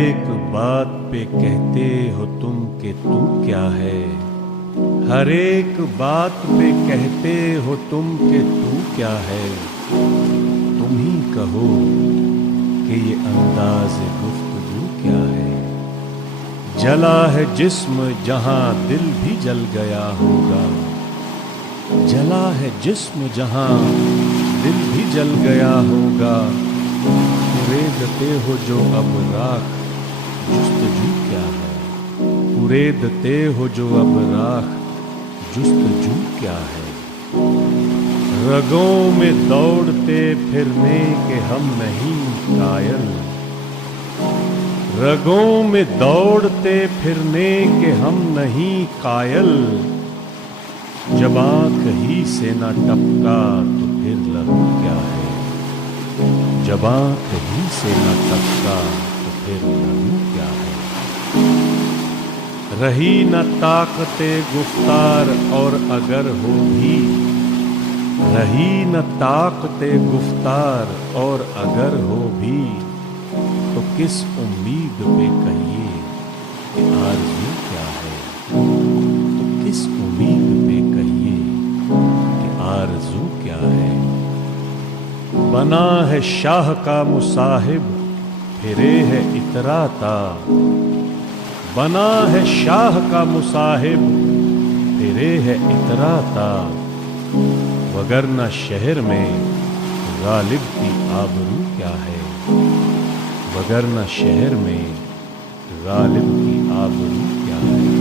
ایک بات پہ کہتے ہو تم کہ تو کیا ہے، ہر ایک بات پہ کہتے ہو تم کہ تو کیا ہے، تم ہی کہو کہ یہ انداز گفتگو کیا ہے۔ جلا ہے جسم جہاں دل بھی جل گیا ہوگا، جلا ہے جسم جہاں دل بھی جل گیا ہوگا، ریدتے ہو جو اب راکھ جستجو کیا ہے، ریدتے ہو جو اب راکھ جستجو کیا ہے۔ رگوں میں دوڑتے پھرنے کے ہم نہیں قائل، رگوں میں دوڑتے پھرنے کے ہم نہیں قائل، جب آنکھ ہی سے نہ ٹپکا تو پھر لہو کیا ہے، جب آنکھ ہی سے نہ ٹپکا تو پھر لہو کیا ہے۔ رہی نہ طاقت گفتار اور اگر ہو بھی، رہی نہ طاقت گفتار اور اگر ہو بھی، تو کس امید پہ کہیے کہ آرزو کیا ہے، تو کس امید پہ کہیے کہ آرزو کیا ہے۔ بنا ہے شاہ کا مصاحب پھرے ہے اتراتا، بنا ہے شاہ کا مصاحب پھرے ہے اتراتا، وگرنہ شہر میں غالب کی آبرو کیا ہے، وگرنہ شہر میں غالب کی آبرو کیا ہے۔